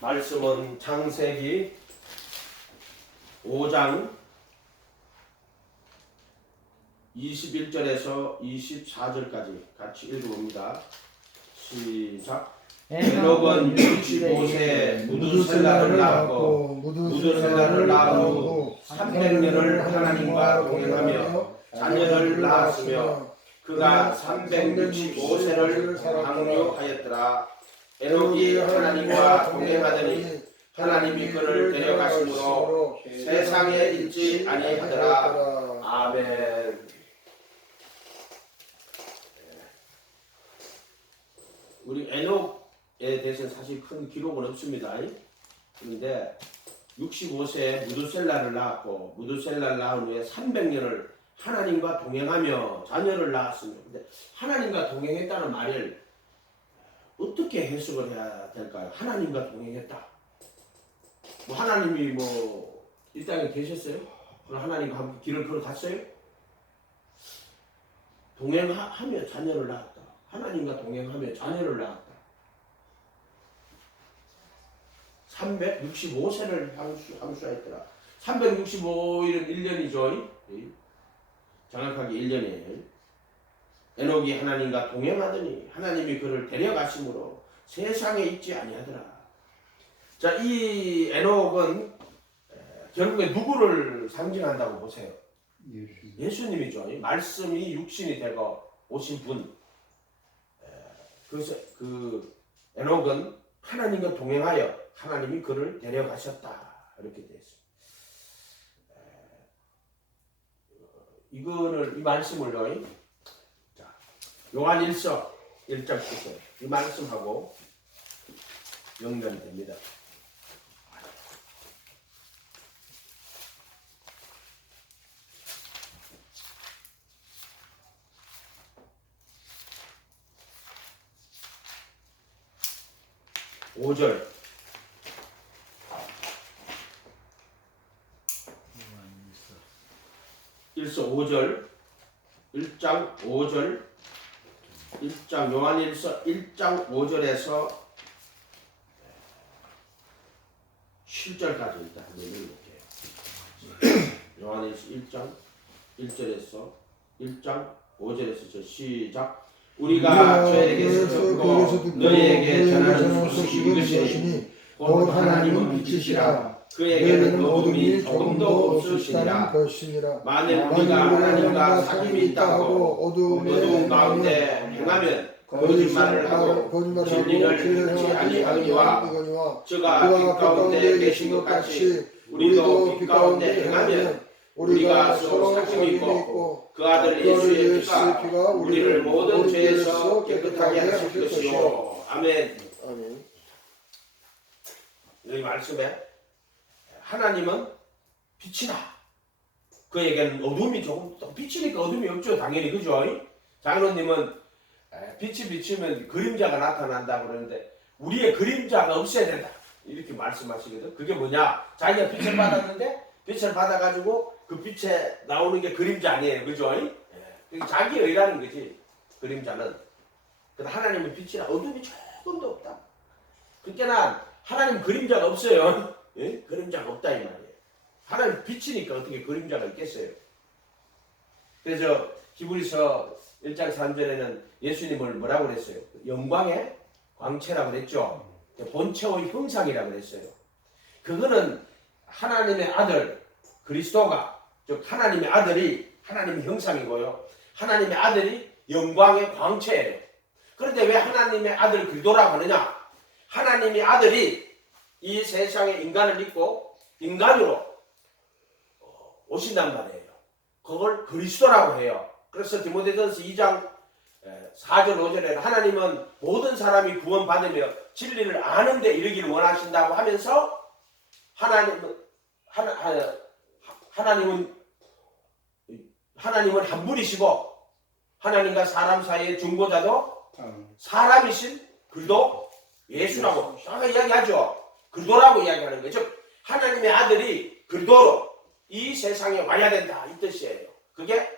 말씀은 창세기 5장 21절에서 24절까지 같이 읽어봅니다. 시작. 에녹은 65세에 무두셀라를 낳았고 무두셀라를 낳은 후 300년을 하나님과 동행하며 자녀를 낳았으며 그가 365세를 강요하였더라. 에녹이 하나님과 동행하더니 하나님이 그를 데려가심으로 세상에 있지 아니하더라. 아멘. 우리 에녹에 대해서는 사실 큰 기록은 없습니다. 그런데 65세에 무두셀라를 낳았고 무두셀라를 낳은 후에 300년을 하나님과 동행하며 자녀를 낳았습니다. 근데 하나님과 동행했다는 말을 어떻게 해석을 해야 될까요? 하나님과 동행했다. 뭐 하나님이 뭐 이 땅에 계셨어요? 하나님과 함께 길을 걸어갔어요? 동행하며 자녀를 낳았다. 하나님과 동행하며 자녀를 낳았다. 365세를 함수했더라. 365일은 1년이죠. 정확하게 1년이에요. 에녹이 하나님과 동행하더니 하나님이 그를 데려가심으로 세상에 있지 아니하더라. 자, 이 에녹은 결국에 누구를 상징한다고 보세요? 예수님이죠. 말씀이 육신이 되고 오신 분. 그래서 그 에녹은 하나님과 동행하여 하나님이 그를 데려가셨다. 이렇게 되어 있습니다. 이 말씀을요. 자, 요한일서 1장 9절 이 말씀하고 연관이 됩니다. 5절. 일서 5절. 1장 5절. 1장 요한일서 1장 5절에서 7절까지 일단 한번 읽어볼게요. 요한일서 1장 1절에서 1장 5절에서 시작. 우리가 저에게서 듣고 너희에게 전하는 소식이 이것이니 곧 하나님은 빛이시라. 그에게는 어둠이 조금도 없으시니라. 만일 우리가 하나님과 사귐이 있다고 어두운 가운데 행하면 거짓말을 하고 진리를 하지 아니하거니와 저가 빛 가운데 계신 것 같이 우리도 빛 가운데 행하면 우리가 서로 사귐이 있고 그 아들 예수의 피가 우리를 모든 죄에서 깨끗하게 하실 것이요. 아멘. 아멘. 여기 말씀에 하나님은 빛이다. 그에게는 어둠이 조금 빛이니까 어둠이 없죠. 당연히 그죠? 장로님은 빛이 비치면 그림자가 나타난다고 그러는데 우리의 그림자가 없어야 된다. 이렇게 말씀하시거든. 그게 뭐냐? 자기가 빛을 받았는데 빛을 받아가지고 그 빛에 나오는 게 그림자 아니에요. 그죠? 자기 의라는 거지. 그림자는. 근데 하나님은 빛이라 어둠이 조금도 없다. 그러니까 하나님 그림자가 없어요. 예? 그림자가 없다 이 말이에요. 하나님 빛이니까 어떻게 그림자가 있겠어요. 그래서 히브리서 1장 3절에는 예수님을 뭐라고 그랬어요? 영광의 광채라고 그랬죠. 본체의 형상이라고 그랬어요. 그거는 하나님의 아들 그리스도가 즉 하나님의 아들이 하나님의 형상이고요. 하나님의 아들이 영광의 광채예요. 그런데 왜 하나님의 아들 그리스도라고 하느냐? 하나님의 아들이 이 세상에 인간을 입고 인간으로 오신단 말이에요. 그걸 그리스도라고 해요. 그래서 디모데전서 2장 4절 5절에 하나님은 모든 사람이 구원받으며 진리를 아는 데 이르기를 원하신다고 하면서 하나님은 한 분이시고 하나님과 사람 사이의 중보자도 사람이신 그리스도 예수라고 이야기하죠. 그리스도라고 이야기하는 거죠. 하나님의 아들이 그리스도로 이 세상에 와야 된다 이 뜻이에요. 그게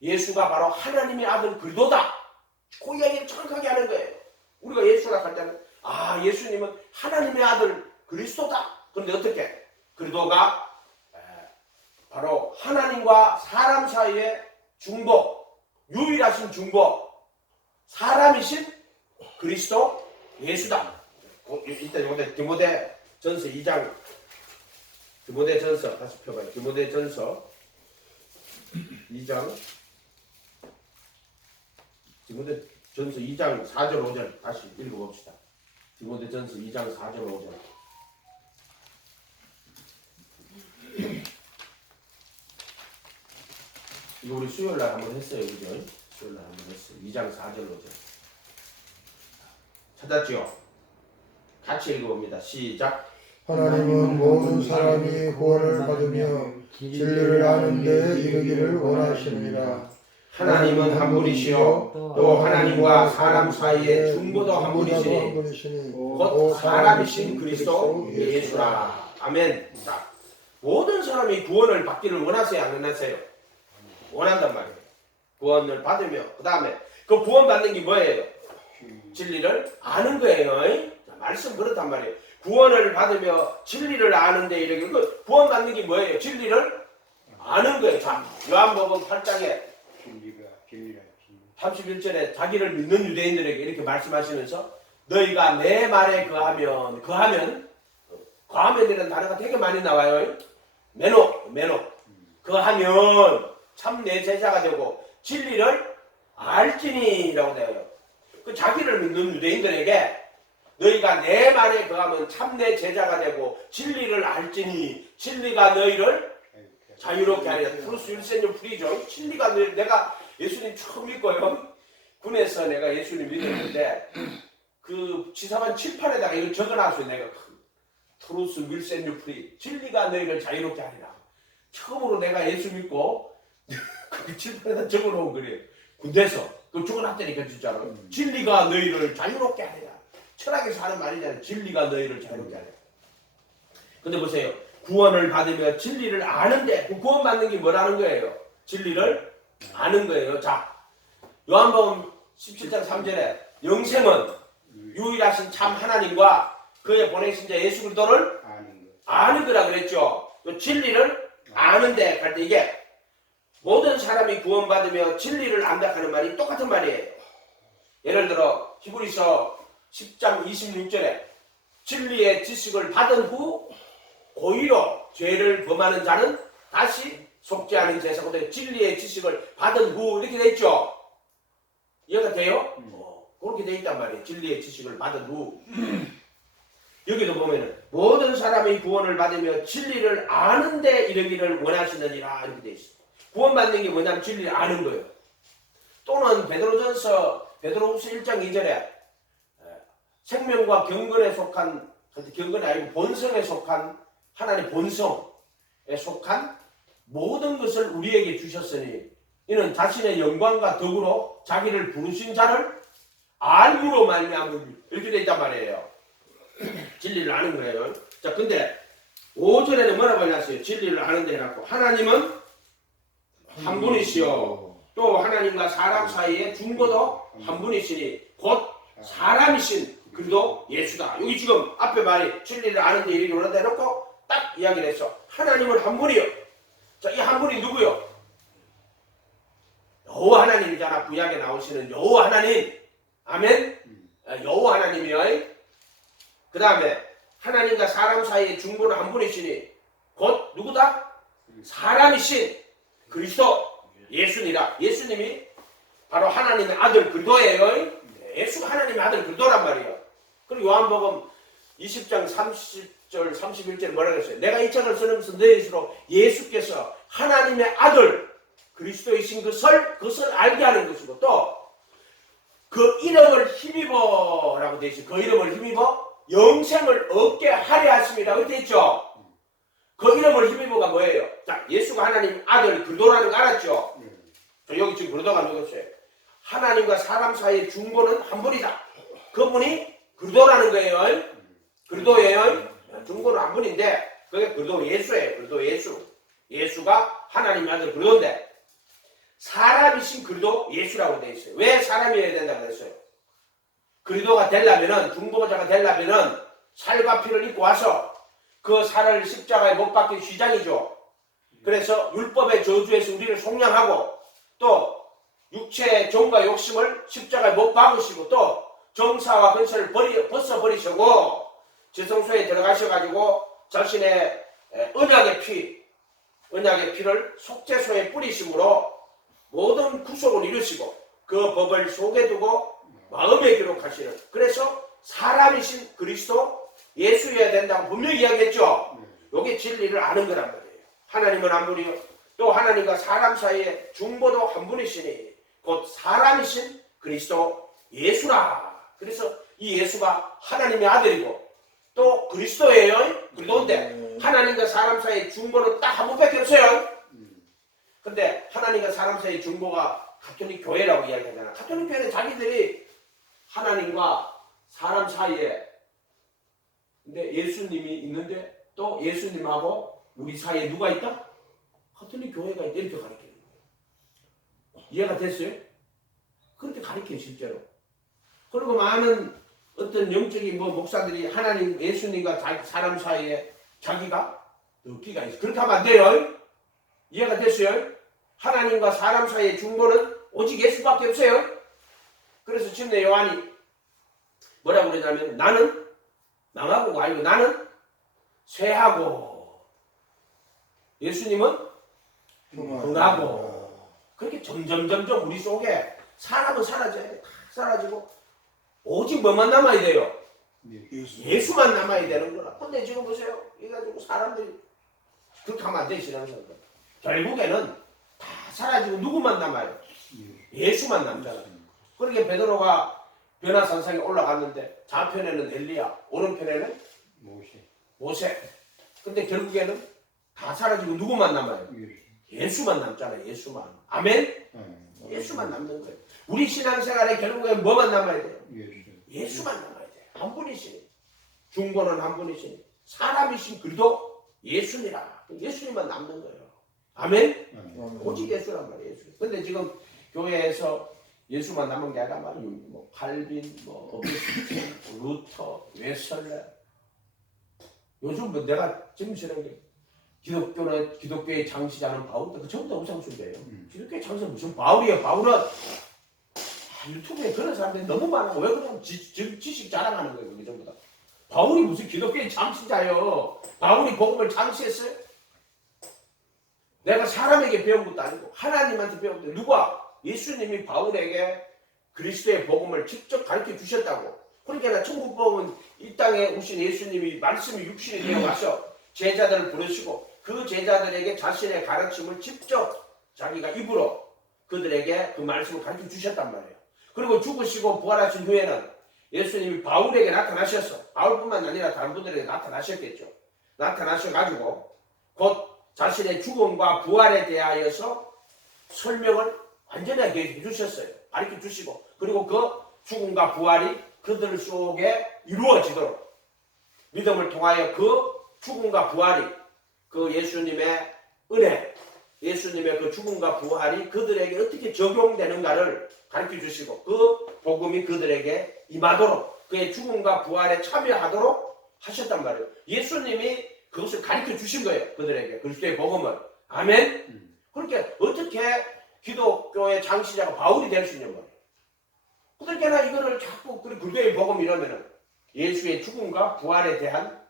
예수가 바로 하나님의 아들 그리스도다. 그 이야기를 정확하게 하는 거예요. 우리가 예수라 할 때는 예수님은 하나님의 아들 그리스도다. 그런데 어떻게? 그리스도가 바로 하나님과 사람 사이의 중보, 유일하신 중보, 사람이신 그리스도 예수다. 일단 이번에 디모데전서 2장, 디모데전서 다시 펴봐요. 디모데전서 2장, 디모데전서 2장 4절 5절 다시 읽어봅시다. 디모데전서 2장 4절 5절. 이거 우리 수요일날 한번 했어요, 그죠? 수요일날 한번 했어요. 2장 4절 5절. 찾았죠? 같이 읽어봅니다. 시작. 하나님은 모든 사람이 구원을 받으며 진리를 아는 데에 이르기를 원하시느니라. 하나님은 한 분이시요 또 하나님과 사람 사이의 중보도 한 분이시니 곧 사람이신 그리스도 예수라. 아멘. 자, 모든 사람이 구원을 받기를 원하세요, 안 원하세요? 원한단 말이에요. 구원을 받으며 그 다음에 그 구원 받는 게 뭐예요? 진리를 아는 거예요. 자, 말씀 그렇단 말이에요. 구원을 받으며 진리를 아는데 이렇게 그 구원 받는 게 뭐예요? 진리를 아는 거예요. 자, 요한복음 8장에 31절에 자기를 믿는 유대인들에게 이렇게 말씀하시면서 너희가 내 말에 거하면 이라는 단어가 되게 많이 나와요. 매너 거하면 참 내 제자가 되고 진리를 알지니라고 되어요. 그 자기를 믿는 유대인들에게 너희가 내 말에 거하면 참 내 제자가 되고 진리를 알지니 진리가 너희를 자유롭게 하리라. 트루스 윌센 프리죠. 진리가 너희, 내가 예수님 처음 믿고요. 군에서 내가 예수님 믿었는데 그 지사반 칠판에다가 이걸 적어놨어요. 내가 트루스 윌센 프리. 진리가 너희를 자유롭게 하리라. 처음으로 내가 예수 믿고 그 칠판에다 적어놓은 거래요. 군대에서 그 적어놨다니까 진짜로. 진리가 너희를 자유롭게 하리라. 철학에서 하는 말이잖아요. 진리가 너희를 자유롭게 하리라. 근데 보세요. 구원을 받으며 진리를 아는데 그 구원 받는 게 뭐라는 거예요? 진리를 아는 거예요. 자, 요한복음 17장 3절에 영생은 유일하신 참 하나님과 그의 보내신 자 예수 그리스도를 아는 거라 그랬죠. 진리를 아는데 갈 때 이게 모든 사람이 구원받으며 진리를 안다 하는 말이 똑같은 말이에요. 예를 들어 히브리서 10장 26절에 진리의 지식을 받은 후 고의로 죄를 범하는 자는 다시 속지 않은 제사가 되고 진리의 지식을 받은 후 이렇게 돼 있죠. 이해가 돼요? 그렇게 돼 있단 말이에요. 진리의 지식을 받은 후. 여기도 보면은 모든 사람이 구원을 받으며 진리를 아는데 이르기를 원하시느니라 이렇게 돼 있어요. 구원받는 게 뭐냐면 진리를 아는 거예요. 또는 베드로전서 베드로후서 1장 2절에 생명과 경건에 속한 경건이 아니고 본성에 속한 하나님의 본성에 속한 모든 것을 우리에게 주셨으니 이는 자신의 영광과 덕으로 자기를 부르신 자를 알므로 말미암은 이렇게 돼 있단 말이에요. 진리를 아는 거예요. 자, 근데 5절에는 뭐라고 해놨어요? 진리를 아는데 해놨고 하나님은 한 분이시요 또 하나님과 사람 사이의 중보도 한 분이시니 곧 사람이신 그리스도 예수다. 여기 지금 앞에 말이 진리를 아는데 이렇게 올라다 해놓고 딱 이야기를 했어. 하나님은 한 분이요. 자, 이 한 분이 누구요? 여호와 하나님이잖아. 구약에 나오시는 여호와 하나님. 아멘. 여호와 하나님이요. 그 다음에 하나님과 사람 사이의 중보는 한 분이시니 곧 누구다? 사람이신 그리스도 예수니라. 예수님이 바로 하나님의 아들 그리스도예요. 예수가 하나님의 아들 그리스도란 말이에요. 그리고 요한복음 20장 30절 31절 뭐라고 했어요? 내가 이 책을 쓰면서 너희로 예수께서 하나님의 아들 그리스도이신 그것을 알게 하는 것이고 또 그 이름을 힘입어라고 되어 있어요. 그 이름을 힘입어 영생을 얻게 하려 하심이라고 되어 있죠. 그 이름을 힘입어가 뭐예요? 자, 예수가 하나님 아들 그리스도라는 거 알았죠? 여기 지금 그리스도가 누구였어요? 하나님과 사람 사이의 중보는 한 분이다. 그분이 그리스도라는 거예요. 그리스도예요. 중보는 한 분인데 그게 그리스도 예수예요. 그리스도 예수. 예수가 하나님의 아들 그리스도인데 사람이신 그리스도 예수라고 되어 있어요. 왜 사람이어야 된다고 했어요? 그리스도가 되려면은 중보자가 되려면은 살과 피를 입고 와서 그 살을 십자가에 못 박힌 휘장이죠. 그래서 율법의 저주에서 우리를 속량하고 또 육체의 정과 욕심을 십자가에 못 박으시고 또 정사와 근세를 벗어버리시고 지성소에 들어가셔가지고 자신의 언약의 피를 속죄소에 뿌리심으로 모든 구속을 이루시고 그 법을 속에 두고 마음에 기록하시는, 그래서 사람이신 그리스도 예수여야 된다고 분명히 이야기했죠. 이게 진리를 아는 거란 말이에요. 하나님은 한 분이요 또 하나님과 사람 사이에 중보도 한 분이시니 곧 사람이신 그리스도 예수라. 그래서 이 예수가 하나님의 아들이고 또 그리스도예요. 그리스도인데 하나님과 사람 사이의 중보는 딱 한 분밖에 없어요. 근데 하나님과 사람 사이의 중보가 가톨릭 교회라고 이야기하잖아. 가톨릭 교회는 자기들이 하나님과 사람 사이에 근데 예수님이 있는데 또 예수님하고 우리 사이에 누가 있다? 가톨릭 교회가 있다. 이렇게 가르치는 거예요. 이해가 됐어요? 그렇게 가르쳐요 실제로. 그리고 많은 어떤 영적인 목사들이 하나님 예수님과 사람 사이에 자기가 넣기가 있어. 그렇게 하면 안 돼요. 이해가 됐어요? 하나님과 사람 사이의 중보는 오직 예수밖에 없어요. 그래서 침례 요한이 뭐라고 그러냐면 나는 망하고가 아니고 나는 쇠하고 예수님은 흥하고. 그렇게 점점 우리 속에 사람은 사라져요. 다 사라지고 오직 뭐만 남아야 돼요? 예수만 남아야 되는 거라. 근데 지금 보세요. 이래가지고 사람들이 그렇게 하면 안 돼. 신앙생활 결국에는 다 사라지고 누구만 남아요? 예수만 남잖아요. 그러니까 베드로가 변화산상에 올라갔는데 좌편에는 엘리야, 오른편에는 모세. 근데 결국에는 다 사라지고 누구만 남아요? 예수만 남잖아요. 예수만. 아멘? 예수만 남는 거예요. 우리 신앙생활에 결국엔 뭐만 남아야 돼요? 예수만 남아야 돼요. 한 분이시니. 중보는 한 분이시니. 사람이신 그리도 예수니라. 예수님만 남는 거예요. 아멘? 오직 예수란 말이에요. 예수. 근데 지금 교회에서 예수만 남은 게 아니라 말이에요. 칼빈, 어거스틴, 루터, 웨슬레. 요즘 내가 지금 싫은 게 기독교의 장시자는 바울, 그 전부 다 우상숭배예요. 기독교의 장시자는 무슨 바울이에요? 바울은 유튜브에 그런 사람들이 너무 많아. 왜 그러면 지식 자랑하는 거예요. 그게 전부 다. 바울이 무슨 기독교의 장시자예요? 바울이 복음을 장시했어요? 내가 사람에게 배운 것도 아니고 하나님한테 배운 것도. 누가? 예수님이 바울에게 그리스도의 복음을 직접 가르쳐 주셨다고. 그러니까 천국 복음은 이 땅에 오신 예수님이 말씀이 육신이 되어 와서 제자들을 부르시고 그 제자들에게 자신의 가르침을 직접 자기가 입으로 그들에게 그 말씀을 가르쳐 주셨단 말이에요. 그리고 죽으시고 부활하신 후에는 예수님이 바울에게 나타나셔서 바울뿐만 아니라 다른 분들에게 나타나셨겠죠. 나타나셔가지고 곧 자신의 죽음과 부활에 대하여서 설명을 완전하게 해주셨어요. 가르쳐 주시고 그리고 그 죽음과 부활이 그들 속에 이루어지도록 믿음을 통하여 그 죽음과 부활이 그 예수님의 은혜, 예수님의 그 죽음과 부활이 그들에게 어떻게 적용되는가를 가르쳐 주시고 그 복음이 그들에게 임하도록 그의 죽음과 부활에 참여하도록 하셨단 말이에요. 예수님이 그것을 가르쳐 주신 거예요. 그들에게 그리스도의 복음을. 아멘. 그러니까 어떻게 기독교의 장시자가 바울이 될 수 있는 거예요. 그러니까 이거를 자꾸 그리스도의 복음 이러면은 예수의 죽음과 부활에 대한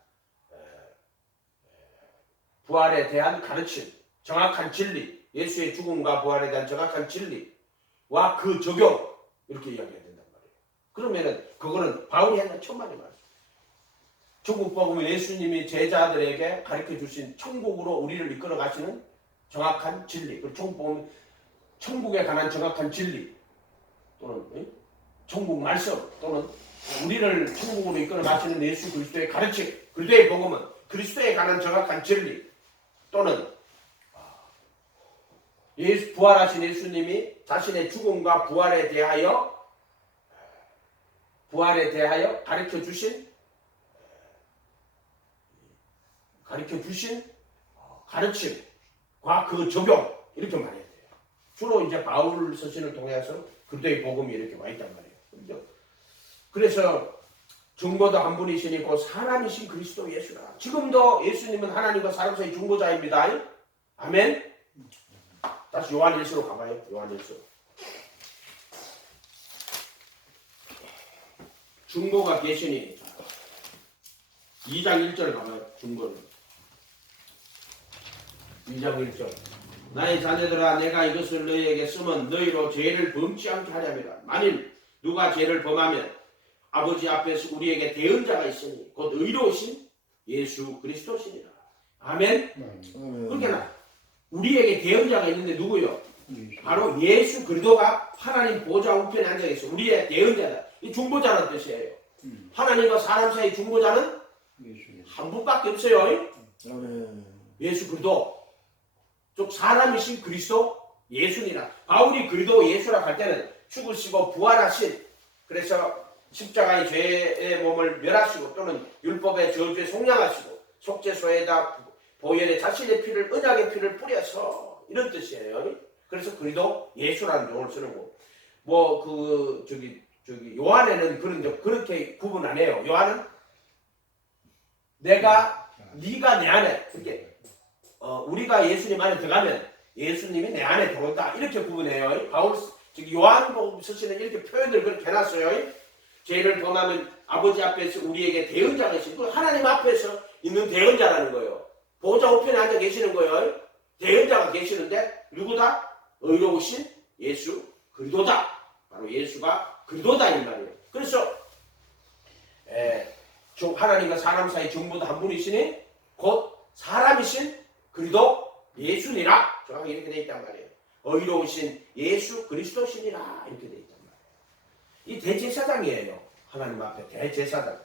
가르침, 정확한 진리, 예수의 죽음과 부활에 대한 정확한 진리와 그 적용 이렇게 이야기해야 된단 말이에요. 그러면은 그거는 바울이 하는 천만의 말. 천국 복음은 예수님이 제자들에게 가르쳐 주신 천국으로 우리를 이끌어 가시는 정확한 진리. 그리고 천국 복음은 천국에 관한 정확한 진리 또는 천국 말씀 또는 우리를 천국으로 이끌어 가시는 예수 그리스도의 가르침. 그리스도의 복음은 그리스도에 관한 정확한 진리 또는 부활하신 예수님이 자신의 죽음과 부활에 대하여 가르쳐 주신 가르침과 그 적용 이렇게 말해야 돼요. 주로 이제 바울 서신을 통해서 그리스도의 복음이 이렇게 와 있단 말이에요. 그래서 중보자 한 분이시니 곧 사람이신 그리스도 예수라. 지금도 예수님은 하나님과 사람 사이 중보자입니다. 아멘. 다시 요한 1서로 가봐요. 요한 1서. 중보가 계시니 2장 1절 가봐요. 중보는 2장 1절. 나의 자녀들아 내가 이것을 너희에게 쓰면 너희로 죄를 범치 않게 하려니라. 만일 누가 죄를 범하면 아버지 앞에서 우리에게 대언자가 있으니 곧 의로우신 예수 그리스도시니라. 아멘. 그러니까 우리에게 대언자가 있는데 누구요? 바로 예수 그리스도가 하나님 보좌 우편에 앉아 있어. 우리의 대언자다. 이 중보자라는 뜻이에요. 하나님과 사람 사이 중보자는 한 분밖에 없어요. 예수 그리스도. 즉 사람이신 그리스도 예수니라. 바울이 그리스도 예수라 할 때는 죽으시고 부활하신, 그래서 십자가의 죄의 몸을 멸하시고 또는 율법의 저주에 속량하시고 속죄소에다 보혈의 자신의 피를, 언약의 피를 뿌려서, 이런 뜻이에요. 그래서 그리스도 예수라는 용어를 쓰는 거. 요한에는 그렇게 구분 안 해요. 요한은 네가 내 안에, 그렇게 우리가 예수님 안에 들어가면 예수님이 내 안에 들어온다, 이렇게 구분해요. 요한복음 서신은 이렇게 표현을 그렇게 해놨어요. 죄를 범하면 아버지 앞에서 우리에게 대언자가 있으니까 하나님 앞에서 있는 대언자라는 거예요. 보좌 우편에 앉아 계시는 거예요. 대언자가 계시는데 누구다? 의로우신 예수 그리스도다. 바로 예수가 그리스도다 이 말이에요. 그래서 하나님과 사람 사이 중보자 한 분이시니 곧 사람이신 그리스도 예수니라. 정확히 이렇게 돼 있단 말이에요. 의로우신 예수 그리스도시니라, 이렇게 돼 있단 말이에요. 이 대제사장이에요. 하나님 앞에 대제사장.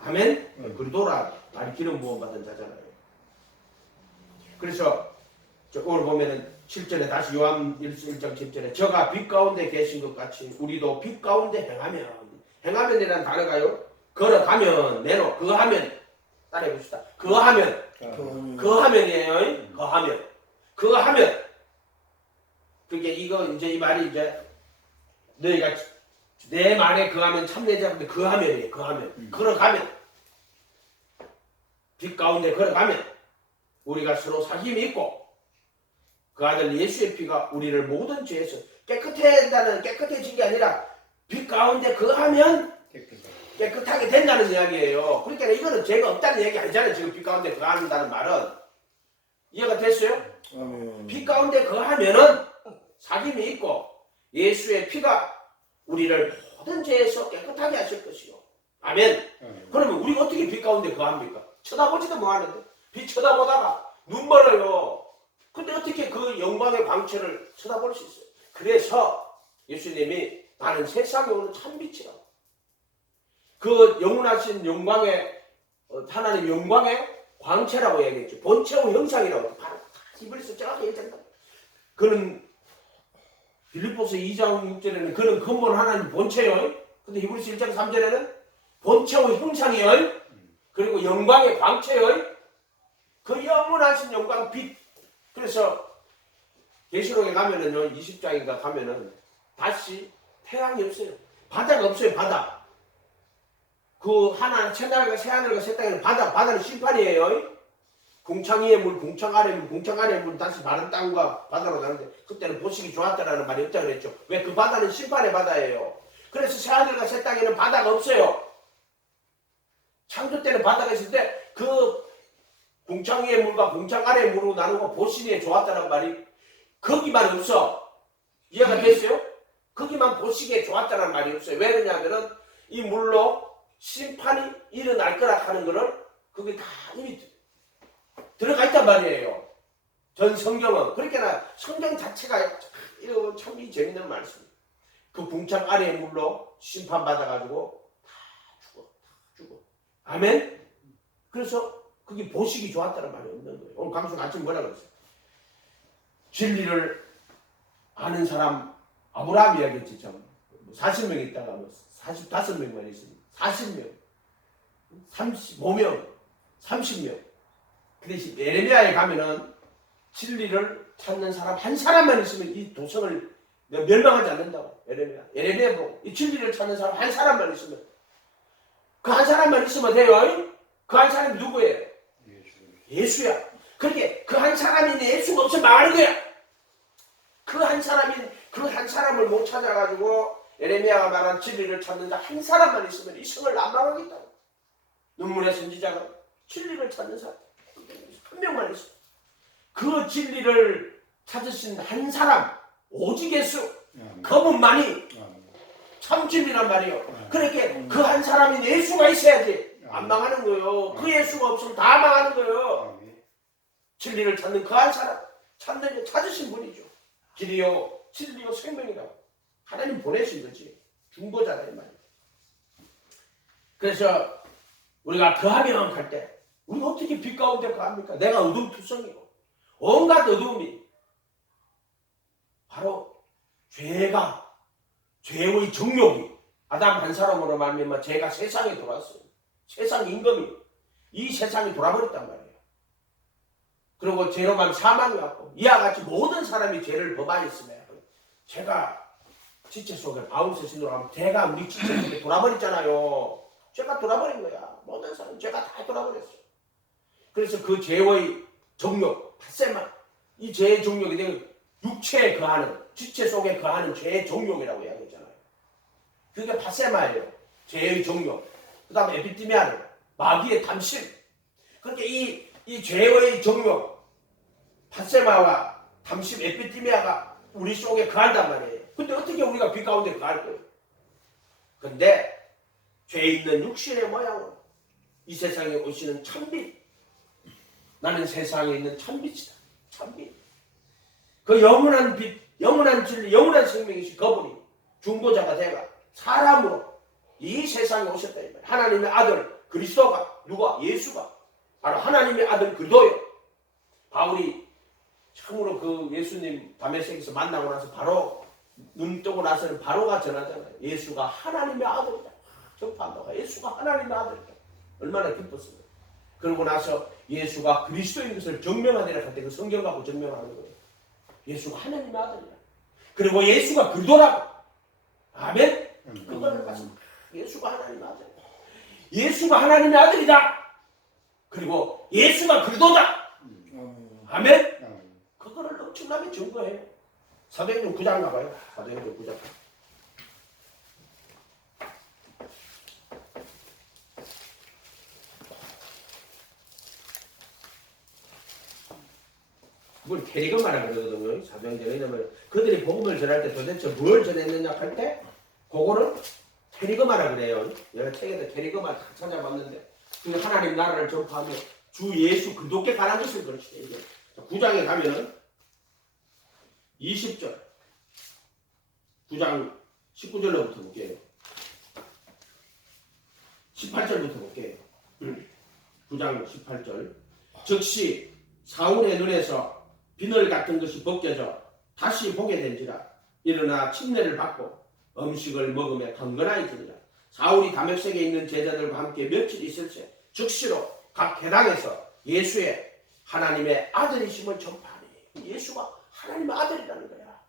아멘. 그리스도라 말이 기름 부음 받은 자잖아요. 그래서 오늘 보면은 7절에 다시 요한 1장 10절에 저가 빛 가운데 계신 것 같이 우리도 빛 가운데 행하면이라는 단어가요. 걸어가면, 거하면, 따라해 봅시다. 거하면이에요. 거하면. 그게 이거 이제 이 말이 이제 너희가 내 말에 거하면 참내자. 근데 거하면이에요. 걸어가면, 빛 가운데 걸어가면 우리가 서로 사귐이 있고 그 아들 예수의 피가 우리를 모든 죄에서 깨끗해진 게 아니라 빛 가운데 거하면 깨끗하게 된다는 이야기예요. 그러니까 이거는 죄가 없다는 얘기 아니잖아요. 지금 빛 가운데 거한다는 말은. 이해가 됐어요? 빛 가운데 거하면은 사귐이 있고 예수의 피가 우리를 모든 죄에서 깨끗하게 하실 것이요. 아멘. 그러면 우리가 어떻게 빛 가운데 거합니까? 쳐다보지도 못하는데. 빛 쳐다보다가 눈 멀어요. 근데 어떻게 그 영광의 광채를 쳐다볼 수 있어요? 그래서 예수님이 나는 세상에 오는 참빛이라고. 그 영원하신 영광의 하나님 영광의 광채라고 얘기했죠. 본체의 형상이라고. 바로 히브리서 정확히 얘기한다. 그는 빌립보서 2장 6절에는 그는 근본 하나님 본체요. 근데 히브리서 1장 3절에는 본체의 형상이요. 그리고 영광의 광채요. 그 영원하신 영광 빛. 그래서 계시록에 가면은요, 20장인가 가면은 다시 태양이 없어요. 바다가 없어요. 바다. 그 새하늘과 새 땅에는 바다는 심판이에요. 궁창 위의 물, 궁창 아래 물, 궁창 아래 물 다시 마른 땅과 바다로 가는데 그때는 보시기 좋았다라는 말이 없다고 그랬죠. 왜? 그 바다는 심판의 바다예요. 그래서 새하늘과 새 땅에는 바다가 없어요. 창조 때는 바다가 있을 때 그 궁창 위의 물과 궁창 아래의 물로 나누고 보시기에 좋았다는 말이 거기만 없어. 이해가 됐어요? 거기만 보시기에 좋았다는 말이 없어요. 왜 그러냐면은 이 물로 심판이 일어날 거라 하는 거를 그게 다 이미 들어가 있단 말이에요. 전 성경은. 그러니까 성경 자체가 참 재밌는 말씀. 그 궁창 아래의 물로 심판받아가지고 다 죽어. 아멘? 그래서 그게 보시기 좋았다는 말이 없는 거예요. 오늘 강수가 아침 뭐라 그랬어요? 진리를 아는 사람, 아브라함 이야기했지, 참. 40명 있다가 45명만 있습니다. 40명, 35명, 30명. 그 대신 에레미야에 가면은 진리를 찾는 사람 한 사람만 있으면 이 도성을 멸망하지 않는다고. 에레미야 보고 이 진리를 찾는 사람 한 사람만 있으면 그 한 사람만 있으면 돼요. 그 한 사람이 누구예요? 예수야. 그렇게 그 한 사람이 예수가 없으면 망하는 거야. 그 한 사람을 못 찾아가지고 예레미야가 말한 진리를 찾는 자 한 사람만 있으면 이 성을 안 망하겠다고. 눈물의 선지자가 진리를 찾는 사람 한 명만 있어. 그 진리를 찾으신 한 사람 오직 예수. 그분만이 참 진리란 말이에요. 그렇게 그 한 사람인 예수가 있어야지 안 망하는 거예요. 그 예수가 없으면 다 망하는 거예요. 진리를 찾는 그 한 사람 찾으신 분이죠. 길이요 진리요 생명이라고 하나님 보내신 거지. 중보자다 이 말이에요. 그래서 우리가 거하면 갈 때 우리가 어떻게 빛 가운데 거합니까? 내가 어둠투성이고 온갖 어둠이 바로 죄의 정욕이 아담 한 사람으로 말미암아 죄가 세상에 들어왔어요. 세상 임금이 이 세상이 돌아버렸단 말이에요. 그리고 죄로만 사망이 왔고 이와 같이 모든 사람이 죄를 범하였으면 죄가 지체 속에 바울스 신으로 하면 죄가 우리 지체 속에 돌아버렸잖아요. 죄가 돌아버린 거야. 모든 사람 죄가 다 돌아버렸어. 그래서 그 죄의 정욕, 핫세마 이 죄의 정욕이 되면 육체에 거하는 지체 속에 거하는 죄의 정욕이라고 이야기했잖아요. 그게 핫세마예요. 죄의 정욕. 그 다음에 에피티미아는 마귀의 탐심. 그렇게 이 죄의 정욕, 핫세마와 탐심, 에피티미아가 우리 속에 거한단 말이에요. 근데 어떻게 우리가 빛 가운데 거할 거예요? 근데 죄 있는 육신의 모양으로 이 세상에 오시는 참빛. 나는 세상에 있는 참빛이다. 참빛. 그 영원한 빛, 영원한 진리, 영원한 생명이신 그분이 중보자가 되가 사람으로 이 세상에 오셨다. 이 말이에요. 하나님의 아들 그리스도가 누가? 예수가 바로 하나님의 아들 그리스도예요. 바울이 처음으로 그 예수님 다메섹에서 만나고 나서 바로 눈 뜨고 나서는 바로가 전하잖아요. 예수가 하나님의 아들이다. 전파한다고. 예수가 하나님의 아들이다. 얼마나 기뻤어요. 그러고 나서 예수가 그리스도인 것을 증명하니라 할 때 그 성경 갖고 증명하는 거예요. 예수가 하나님의 아들이다. 그리고 예수가 그리스도라고. 아멘. 그거를 가서 예수가 하나님의 아들이다. 예수가 하나님의 아들이다. 그리고 예수가 그리스도다. 아멘. 그거를 엄청나게 증거해요. 사도행전 9장 가봐요. 사도행전 9장. 그걸 캐리건마라 그러거든요. 사도행전에. 왜냐면 그들이 복음을 전할 때 도대체 뭘 전했느냐 할 때 그거를 캐리건마라 그래요. 여러 책에서 캐리건마 다 찾아봤는데 그 하나님 나라를 전파하며 주 예수 그리스도께 관한 것을 그렇지. 9장에 가면은 20절 9장 19절로부터 볼게요. 18절부터 볼게요. 9장 18절 즉시 사울의 눈에서 비늘 같은 것이 벗겨져 다시 보게 된지라. 일어나 침례를 받고 음식을 먹으며 건건하여지니라. 사울이 다메섹에 있는 제자들과 함께 며칠 있을새 즉시로 각 회당에서 예수의 하나님의 아들이심을 전파하니. 예수가 하나님의 아들이라는 거야.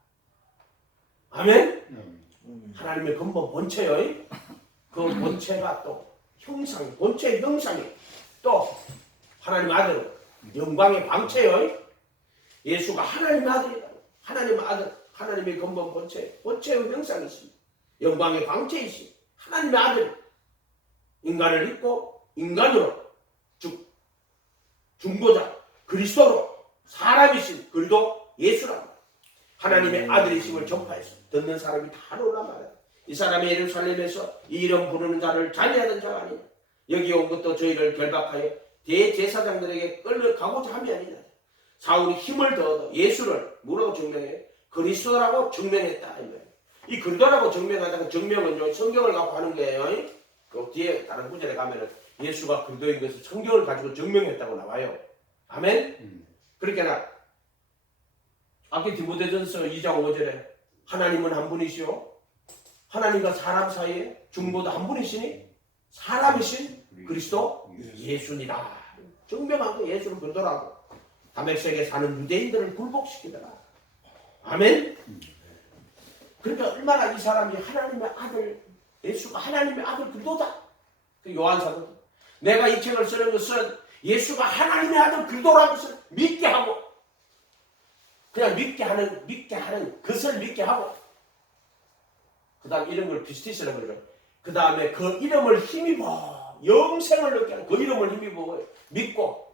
아멘. 하나님의 근본 본체요. 그 본체가 또 형상, 본체의 형상이 또 하나님의 아들, 영광의 광채요. 예수가 하나님의 아들이다. 하나님의 아들, 하나님의 근본 본체, 본체의 형상이시, 영광의 광채이시, 하나님의 아들, 인간을 입고 인간으로 즉 중보자 그리스도로 사람이신 그리스도 예수라고 하나님의 아들이심을 전파해서 듣는 사람이 다 놀란 말이야. 이 사람이 예루살렘에서 이 이름 부르는 자를 잔해하는 자가 아니냐. 여기 온 것도 저희를 결박하여 대제사장들에게 끌려가고자 함이 아니냐. 사울이 힘을 더 얻어 예수를 뭐라고 증명해? 그리스도라고 증명했다. 이 그리스도라고 증명하자는 증명은요 성경을 갖고 하는 거예요. 그 뒤에 다른 구절에 가면은 예수가 그리스도인 것을 성경을 가지고 증명했다고 나와요. 아멘. 그러니까 아까 디모데전서 2장 5절에 하나님은 한 분이시오. 하나님과 사람 사이에 중보도 한 분이시니 사람이신 그리스도 예수니라. 증명한 거 예수를 그리스도라고. 다메섹에 사는 유대인들을 굴복시키더라. 아멘. 그러니까 얼마나 이 사람이 하나님의 아들 예수가 하나님의 아들 그리스도다. 그 요한사도 내가 이 책을 쓰는 것은 예수가 하나님의 아들 그리스도라는 것을 믿게 하고 그냥 믿게 하는 것을 믿게 하고 그 다음 이런 걸 비스티스라고 그러죠. 그 다음에 그 이름을 힘입어 영생을 얻게 하는 그 이름을 힘입어 믿고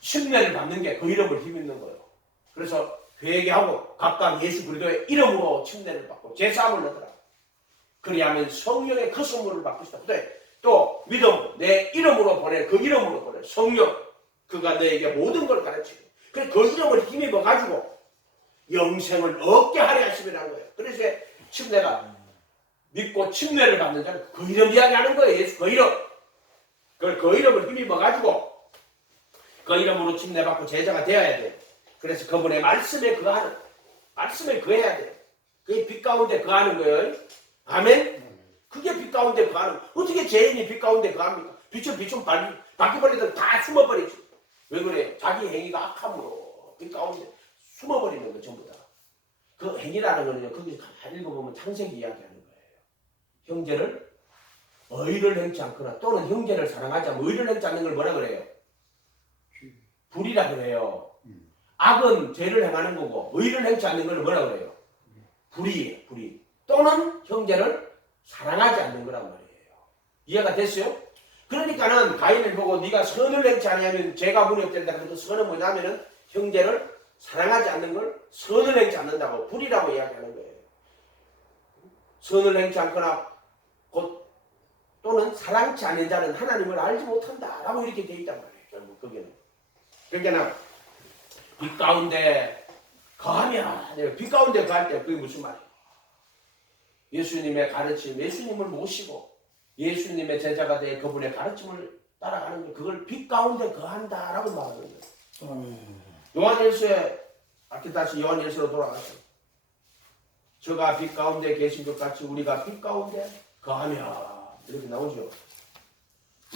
침례를 받는 게 그 이름을 힘입는 거예요. 그래서 회개하고 각각 예수 그리스도의 이름으로 침례를 받고 제사함을 얻으라. 그리하면 성령의 그 선물을 받고 싶다. 또 믿음 내 이름으로 보내 그 이름으로 보내 성령 그가 너에게 모든 걸 가르치고 그래 그 이름을 힘입어 가지고 영생을 얻게 하려 하심이라는 거예요. 그래서 침례가 믿고 침례를 받는 자는 그 이름 이야기하는 거예요. 예수 그 이름 그 이름을 힘입어 가지고 그 이름으로 침례받고 제자가 되어야 돼요. 그래서 그분의 말씀에 거하는 말씀에 거해야 돼요. 그게 빛 가운데 거하는 거예요. 아멘. 그게 빛 가운데 거하는 거예요. 어떻게 죄인이 빛 가운데 거합니까? 빛은 바퀴벌레들 다 숨어버리지. 왜 그래요? 자기 행위가 악함으로 빛 가운데 숨어버리는 거 전부 다. 그 행위라는 거는요. 거기 잘 읽어보면 창세기 이야기하는 거예요. 형제를 의를 행치 않거나 또는 형제를 사랑하지 않으면 의를 행치 않는 걸 뭐라 그래요? 불이라 그래요. 악은 죄를 행하는 거고 의를 행치 않는 걸 뭐라 그래요? 불이에요. 불이. 또는 형제를 사랑하지 않는 거란 말이에요. 이해가 됐어요? 그러니까는 가인을 보고 네가 선을 행치 않으면 죄가 무력된다. 그 선은 뭐냐면은 형제를 사랑하지 않는 걸 선을 행치 않는다고 불이라고 이야기하는 거예요. 선을 행치 않거나 곧 또는 사랑치 않는 자는 하나님을 알지 못한다라고 이렇게 되어 있단 말이에요. 결국 거기는. 그러니까 빛 가운데 거하면 빛 가운데 거할 때 그게 무슨 말이에요? 예수님의 가르침, 예수님을 모시고 예수님의 제자가 돼 그분의 가르침을 따라가는 거 그걸 빛 가운데 거한다라고 말하는 거예요. 요한일서에 다시 요한일서로 돌아가서 저가 빛 가운데 계신 것 같이 우리가 빛 가운데 거하며 이렇게 나오죠.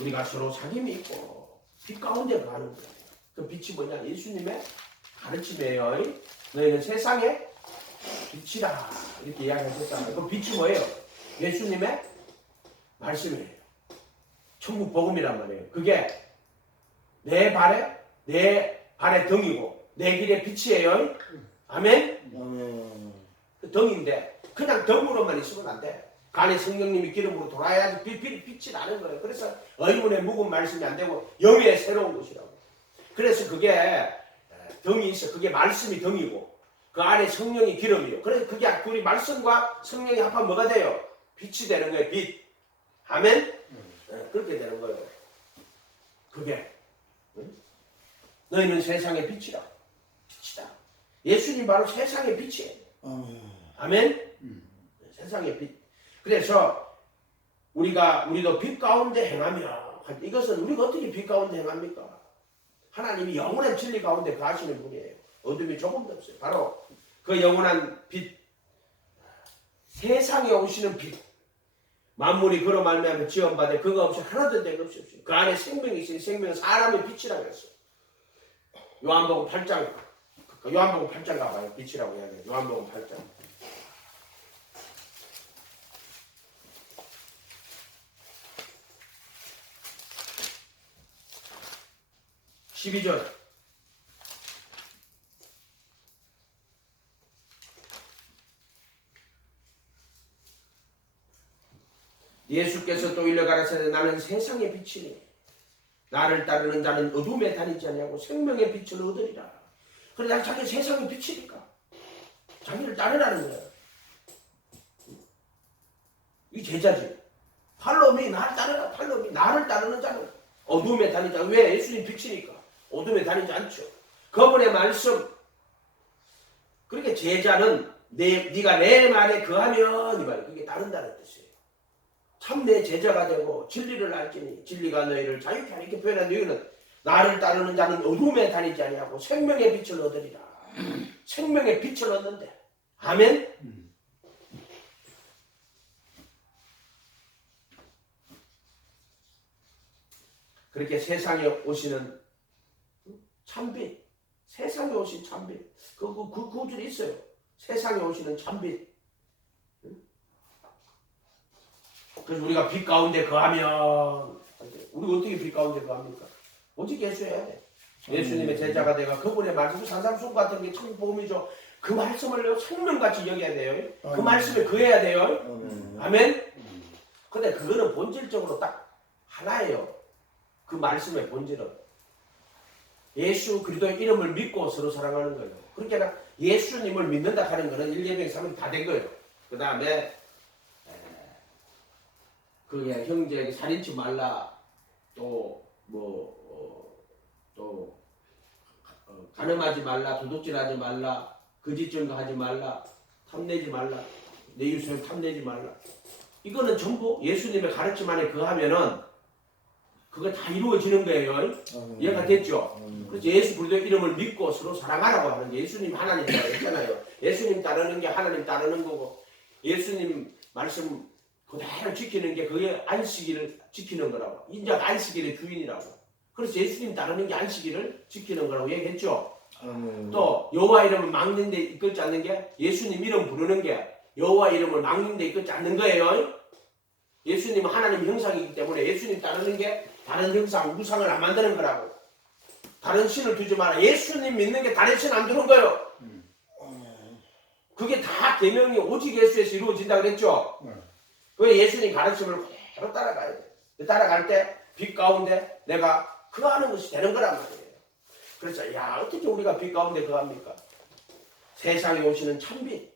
우리가 서로 사귐이 있고 빛 가운데 거하는 거예요. 그 빛이 뭐냐? 예수님의 가르침이에요. 너희는 세상의 빛이다 이렇게 이야기하셨잖아요. 그 빛이 뭐예요? 예수님의 말씀이에요. 천국 복음이란 말이에요. 그게 내 발의 등이고 내 길의 빛이에요. 아멘? 그 등인데 그냥 등으로만 있으면 안 돼. 그 안에 성령님이 기름으로 돌아야지 빛이 나는 거예요. 그래서 의문의 묵은 말씀이 안 되고 영의 새로운 것이라고. 그래서 그게 등이 있어. 그게 말씀이 등이고 그 안에 성령이 기름이요. 그래서 그게 우리 말씀과 성령이 합하면 뭐가 돼요? 빛이 되는 거예요. 빛. 아멘? 그렇게 되는 거예요. 그게 너희는 세상의 빛이다. 빛이다. 예수님 바로 세상의 빛이에요. 아멘? 세상의 빛. 그래서 우리도 빛 가운데 행하며 이것은 우리가 어떻게 빛 가운데 행합니까? 하나님이 영원한 진리 가운데 거하시는 분이에요. 어둠이 조금도 없어요. 바로 그 영원한 빛, 세상에 오시는 빛, 만물이 그로 말미암아 지원받아 그거 없이 하나도 된 것이 없어요. 그 안에 생명이 있어요. 생명은 사람의 빛이라고 했어요. 요한복음 8장 가봐요. 빛이라고 이야기해요. 요한복음 8장. 12절. 예수께서 또 일러 가라사대 나는 세상의 빛이니 나를 따르는 자는 어둠에 다니지 아니하고 생명의 빛을 얻으리라. 그러나 자기 세상의 빛이니까 자기를 따르라는 거야. 이 제자지. 팔로미 나를 따르라. 팔로미 나를 따르는 자는 어둠에 다니지 않고 왜? 예수님 빛이니까 어둠에 다니지 않죠. 그분의 말씀. 그러니까 제자는 네가 내 말에 거하면 이 말 그게 따른다는 뜻이에요. 참 내 제자가 되고 진리를 알지니 진리가 너희를 자유케 하리 이렇게 표현한 이유는 나를 따르는 자는 어둠에 다니지 아니하고 생명의 빛을 얻으리라. 생명의 빛을 얻는데 아멘? 그렇게 세상에 오시는 참빛, 세상에 오신 참빛 그 구절이 있어요. 세상에 오시는 참빛. 그래서 우리가 빛 가운데 거하면 우리 어떻게 빛 가운데 거합니까? 오직 예수 해야 돼. 예수님의 제자가 되가 그분의 말씀, 산삼순 같은 게 참 복음이죠. 그 말씀을 생명같이 여겨야 돼요. 그 말씀에 거해야 돼요. 아멘. 근데 그거는 본질적으로 딱 하나예요. 그 말씀의 본질은 예수 그리스도의 이름을 믿고 서로 사랑하는 거예요. 그러니까 예수님을 믿는다 하는 거는 1, 2, 3이 다 된 거예요. 그 다음에 그의 형제 살인치 말라, 또 간음하지 말라, 도둑질하지 말라, 거짓 증거하지 말라, 탐내지 말라, 내 이웃을 탐내지 말라. 이거는 전부 예수님의 가르침 안에 거하면은 그거 다 이루어지는 거예요. 이해가 됐죠? 그래서 예수 그리스도의 이름을 믿고 서로 사랑하라고 하는 게 예수님 하나님이라고 했잖아요. 예수님 따르는 게 하나님 따르는 거고 예수님 말씀 그대로 지키는 게 그게 안식일을 지키는 거라고. 인자가 안식일의 주인이라고. 그래서 예수님 따르는 게 안식일을 지키는 거라고 얘기했죠. 또 여호와 이름을 막는 데 이끌지 않는 게 예수님 이름 부르는 게 여호와 이름을 막는 데 이끌지 않는 거예요. 예수님은 하나님 형상이기 때문에 예수님 따르는 게 다른 형상, 우상을 안 만드는 거라고. 다른 신을 두지 마라. 예수님 믿는 게 다른 신 안 두는 거예요. 그게 다 계명이 오직 예수에서 이루어진다고 그랬죠. 그 예수님 가르침을 그대로 따라가야 돼. 따라갈 때 빛 가운데 내가 거하는 것이 되는 거란 말이에요. 그래서 야 어떻게 우리가 빛 가운데 거합니까? 세상에 오시는 참빛,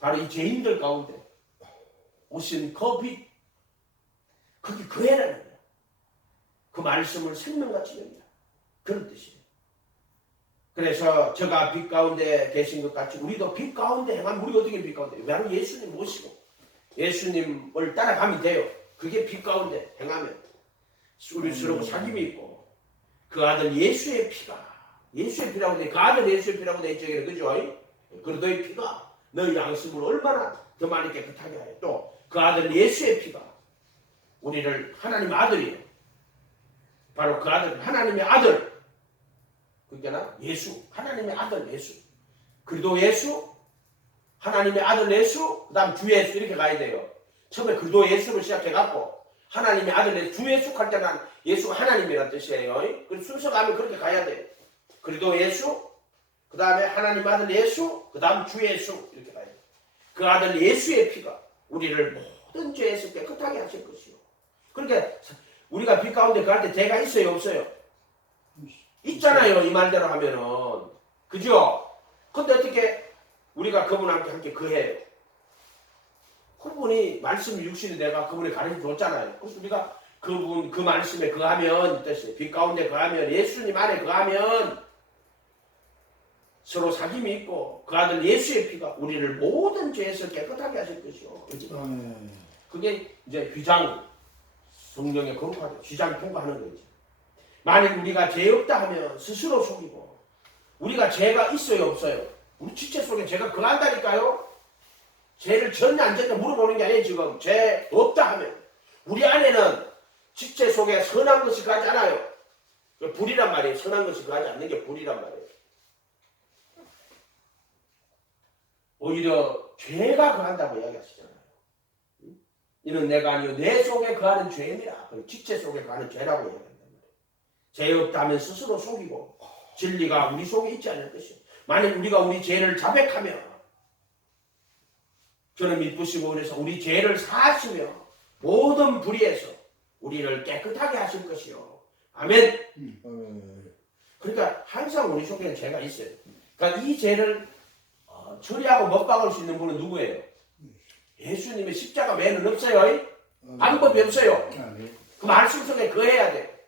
바로 이 죄인들 가운데 오신 그 빛, 그게 거해라는 거예요. 그 말씀을 생명같이 여기라. 그런 뜻이에요. 그래서 저가 빛 가운데 계신 것 같이 우리도 빛 가운데 행하면 우리가 어떻게 빛 가운데? 바로 예수님 모시고 예수님을 따라가면 돼요. 그게 빛 가운데 행하면 우리 서로 사귐이 있고 그 아들 예수의 피가 예수의 피라고 돼. 그 아들 예수의 피라고 돼 있죠. 그죠? 그리스도의 피가 너희 양심을 얼마나 더 많이 깨끗하게 하여. 또 그 아들 예수의 피가 우리를 하나님의 아들이에요. 바로 그 아들 하나님의 아들. 그러니까 예수 하나님의 아들 예수. 그리스도 예수 하나님의 아들 예수, 그 다음 주 예수 이렇게 가야 돼요. 처음에 그리스도 예수로 시작해갖고 하나님의 아들 예수, 주 예수 할 때는 예수가 하나님이라는 뜻이에요. 그래서 순서 가면 그렇게 가야 돼요. 그리스도 예수, 그 다음에 하나님 아들 예수, 그 다음 주 예수 이렇게 가야 돼요. 그 아들 예수의 피가 우리를 모든 죄에서 깨끗하게 하실 것이요. 그러니까 우리가 빛 가운데 갈 때 죄가 있어요 없어요? 있잖아요. 이 말대로 하면은. 그죠? 근데 어떻게 우리가 그분한테 함께 거해요. 그분이 말씀이 육신이 내가 그분이 가르쳐 줬잖아요. 그래서 우리가 그분 그 말씀에 거하면 이 뜻이에요. 빛 가운데 거하면 예수님 안에 거하면 서로 사귐이 있고 그 아들 예수의 피가 우리를 모든 죄에서 깨끗하게 하실 것이요. 그게 이제 휘장 성령의 거룩하죠. 휘장 통과하는 거지. 만약 우리가 죄 없다 하면 스스로 속이고 우리가 죄가 있어요 없어요? 우리 지체 속에 죄가 거한다니까요. 죄를 전혀 안 졌냐 물어보는 게 아니에요. 지금 죄 없다 하면 우리 안에는 지체 속에 선한 것이 가지 않아요. 불이란 말이에요. 선한 것이 가지 않는 게 불이란 말이에요. 오히려 죄가 거한다고 이야기하시잖아요. 이는 내가 아니요 내 속에 거하는 죄니라. 지체 속에 거하는 죄라고 이야기한단 말이에요. 죄 없다 하면 스스로 속이고 진리가 우리 속에 있지 않을 것이요. 만약 우리가 우리 죄를 자백하며 저는 미쁘시고 그래서 우리 죄를 사하시며 모든 불의에서 우리를 깨끗하게 하실 것이요. 아멘. 그러니까 항상 우리 속에는 죄가 있어요. 그러니까 이 죄를 처리하고 못 박을 수 있는 분은 누구예요? 예수님의 십자가 외에는 없어요. 방법이 없어요. 그 말씀 속에 거해야 돼.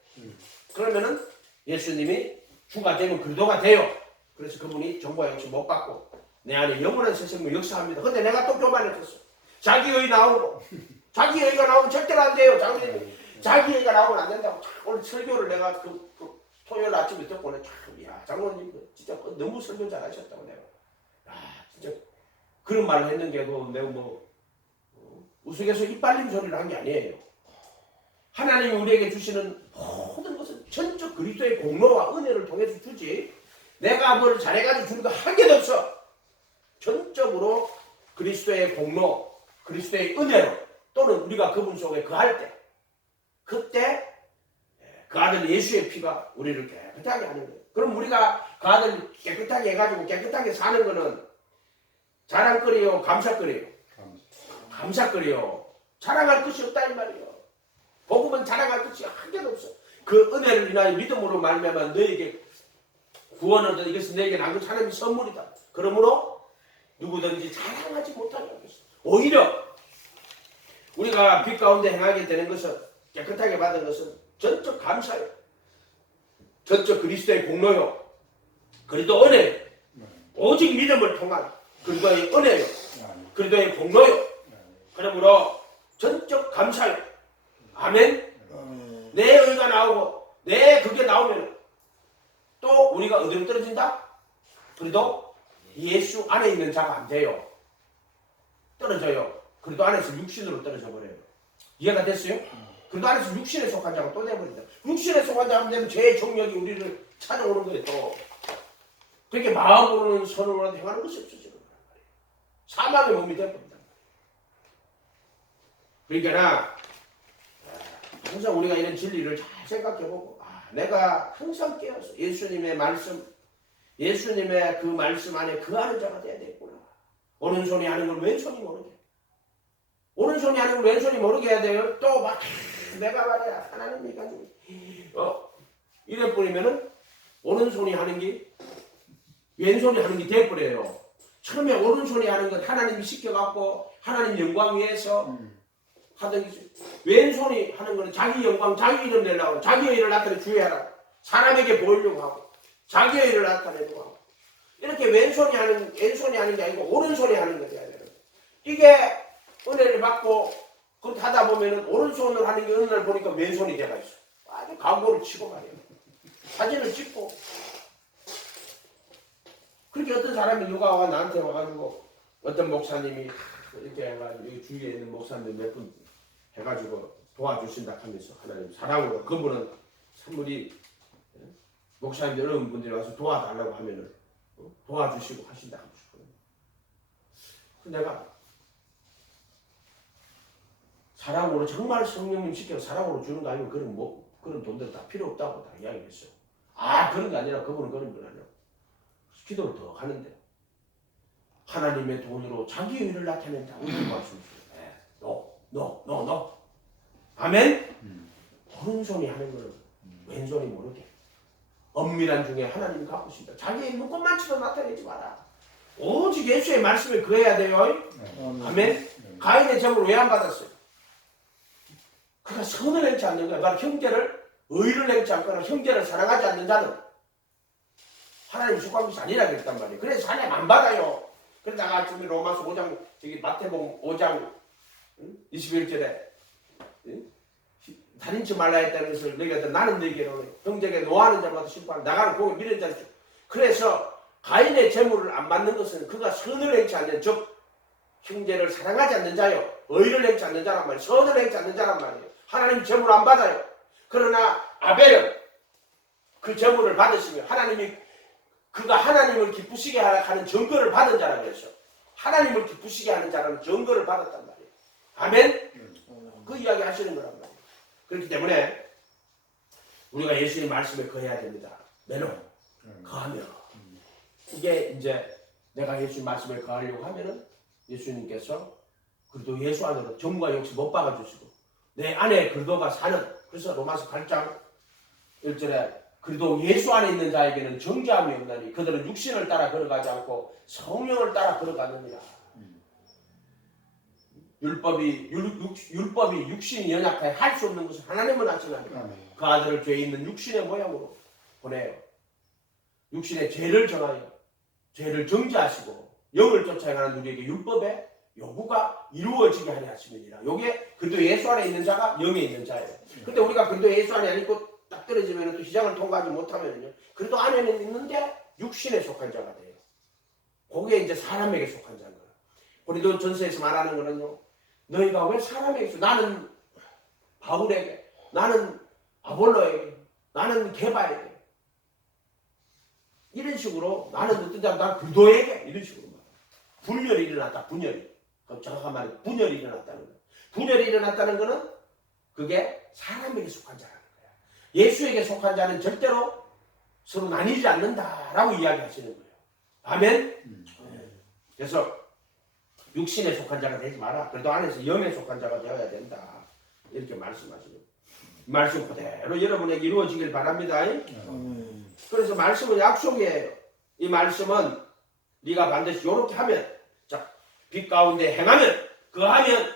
그러면은 예수님이 주가 되면 그리스도가 돼요. 그래서 그분이 정보와 역시 못 받고 내 안에 영원한 새 생명 역사합니다. 근데 내가 또 교만해졌어. 자기의 나오고 자기의가 나오면 절대로 안 돼요. 자기의가 나오면 안 된다고. 오늘 설교를 내가 그 토요일 아침에 듣고 야 장로님 진짜 너무 설교 잘하셨다고 내가. 진짜 그런 말을 했는데도 내가 우스갯소 이빨림 소리를 한 게 아니에요. 하나님이 우리에게 주시는 모든 것은 전적 그리스도의 공로와 은혜를 통해서 주지 내가 뭘 잘해가지고 주는 거 한 개도 없어. 전적으로 그리스도의 공로, 그리스도의 은혜로 또는 우리가 그분 속에 거할 때 그때 그 아들 예수의 피가 우리를 깨끗하게 하는 거예요. 그럼 우리가 그 아들 깨끗하게 해가지고 깨끗하게 사는 거는 자랑거리요, 감사거리요? 감사거리요. 자랑할 것이 없다 이 말이에요. 복음은 자랑할 것이 한 개도 없어. 그 은혜를 인하여 믿음으로 말미암아 너에게 구원을 얻어 이것은 너에게 남은 하나님의 선물이다. 그러므로 누구든지 자랑하지 못하게 하겠어. 오히려 우리가 빛 가운데 행하게 되는 것은 깨끗하게 받은 것은 전적 감사요. 전적 그리스도의 공로요. 그리도 은혜요. 오직 믿음을 통한 그리도의 은혜요. 그리도의 공로요. 그러므로 전적 감사요. 아멘. 내 의가 나오고 내 그게 나오면 또 우리가 어디로 떨어진다? 그래도 예수 안에 있는 자가 안 돼요. 떨어져요. 그래도 안에서 육신으로 떨어져 버려요. 이해가 됐어요? 그래도 안에서 육신에 속한 자가 또 돼버린다. 육신에 속한 자가 되면 죄의 정력이 우리를 찾아오는 거예요. 또 그렇게 마음으로는 선으로는 행하는 것이 없어지는 거란 말이에요. 사망의 몸이 돼버린단 말이에요. 그러니까 항상 우리가 이런 진리를 잘 생각해보고 내가 항상 깨어서 예수님의 말씀, 예수님의 그 말씀 안에 거하는 자가 돼야 되겠구나. 오른손이 하는 걸 왼손이 모르게, 오른손이 하는 걸 왼손이 모르게 해야 돼요. 또 막 내가 말이야 하나님이 가지고 이래 버리면은 오른손이 하는 게 왼손이 하는 게 돼버려요. 처음에 오른손이 하는 건 하나님이 시켜갖고 하나님 영광 위해서 하던 것이, 왼손이 하는 거는 자기 영광, 자기 이름 내려고, 자기의 일을 나타내 주의하라. 사람에게 보이려고 하고, 자기의 일을 나타내려고 하고. 이렇게 왼손이 하는 게 아니고 오른손이 하는 거야. 이게 은혜를 받고 그렇게 하다 보면은 오른손으로 하는 게 어느 날 보니까 왼손이 돼가 있어. 아주 광고를 치고 말이야. 사진을 찍고. 그렇게 어떤 사람이 누가 와 나한테 와가지고 어떤 목사님이 이렇게 해가지고 여기 주위에 있는 목사님 몇 분 해가지고 도와주신다 하면서 하나님 사랑으로 그분은 참으리 목사님들 어느 분들이 와서 도와달라고 하면은 도와주시고 하신다 하고 싶거든요. 내가 사랑으로 정말 성령님 시켜서 사랑으로 주는 거 아니면 그런 돈들 다 필요 없다고 다 이야기했어요. 그런 게 아니라 그분은 그런 건 아니라 기도를 더 하는데 하나님의 돈으로 자기의 일을 나타낸다. 우리는 말씀이세요. No. 아멘? 오른손이 하는 거는 왼손이 모르게. 엄밀한 중에 하나님이 갖고 있습니다. 자기의 눈꽃만치도 나타내지 마라. 오직 예수의 말씀에 거해야 돼요. 아멘? 가인의 제물을 왜 안 받았어요? 그가 선을 행치 않는 거야. 바로 형제를, 의를 행치 않거나 형제를 사랑하지 않는 자는 하나님 속한 것이 아니라 그랬단 말이에요. 그래서 하나님 안 받아요. 그러다가 지금 로마서 5장, 마태복음 5장 21절에 다린치 말라 했다는 것을 너희가 나는 너희에게로 형제에게 노하는 자마다 심판을 나가는 공을 미는 자죠. 그래서 가인의 재물을 안 받는 것은 그가 선을 행치 않는, 즉 형제를 사랑하지 않는 자요, 의를 행치 않는 자란 말이에요. 선을 행치 않는 자란 말이에요. 하나님 재물을 안 받아요. 그러나 아벨은 그 재물을 받으시며 그가 하나님을 기쁘시게 하는 증거를 받은 자라고 했어. 하나님을 기쁘시게 하는 자라는 증거를 받았단 말이에요. 아멘? 그 이야기 하시는 거란 말이에요. 그렇기 때문에 우리가 예수님 말씀에 거해야 됩니다. 매너, 거하며. 이게 이제 내가 예수님 말씀에 거하려고 하면은 예수님께서 그래도 예수 안으로 정과 욕심 못 박아주시고 내 안에 그리도가 사는, 그래서 로마서 8장 1절에 그래도 예수 안에 있는 자에게는 정죄함이 없나니 그들은 육신을 따라 걸어가지 않고 성령을 따라 걸어가느니라. 율법이 육신이 연약하여 할 수 없는 것을 하나님은 하시나니 그 아들을 죄 있는 육신의 모양으로 보내요. 육신의 죄를 정하여 죄를 정죄하시고 영을 쫓아 행하는 우리에게 율법의 요구가 이루어지게 하려 하심이니라. 요게 그래도 예수 안에 있는 자가 영에 있는 자예요. 근데 우리가 그래도 예수 안에 안 있고 딱 떨어지면 또 시장을 통과하지 못하면요, 그래도 안에는 있는데 육신에 속한 자가 돼요. 그게 이제 사람에게 속한 자인 거예요. 우리도 전서에서 말하는 거는요, 너희가 왜 사람에게 속, 나는 바울에게, 나는 아볼로에게, 나는 게바에게, 이런 식으로 나는 어떤 자는 난 그도에게 이런 식으로 말해요. 분열이 일어났다. 분열이. 정확한 말이 분열이 일어났다는 거예요. 분열이 일어났다는 거는 그게 사람에게 속한 자라는 거야. 예수에게 속한 자는 절대로 서로 나뉘지 않는다라고 이야기하시는 거예요. 아멘. 그래서 육신에 속한 자가 되지 마라. 그래도 안에서 영에 속한 자가 되어야 된다. 이렇게 말씀하시는 말씀 그대로 여러분에게 이루어지길 바랍니다. 그래서 말씀은 약속이에요. 이 말씀은 네가 반드시 이렇게 하면, 자, 빛 가운데 행하면, 그하면